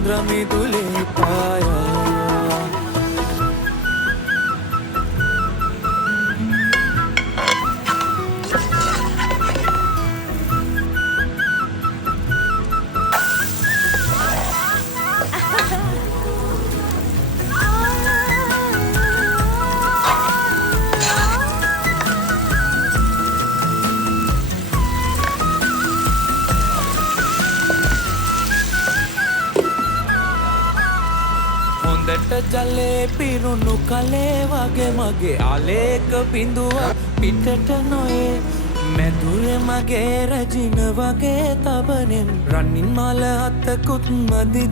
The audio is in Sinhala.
චන්ද්‍රමිදුලේ පායා හොඳට ජලේ පිරුණු කලේ වගේ මගේ ආලේක බිඳුව පිටට නොයේ මැදුරේ මගේ රැජින වගේ තබනෙන් රනින් මල අතකුත් මදි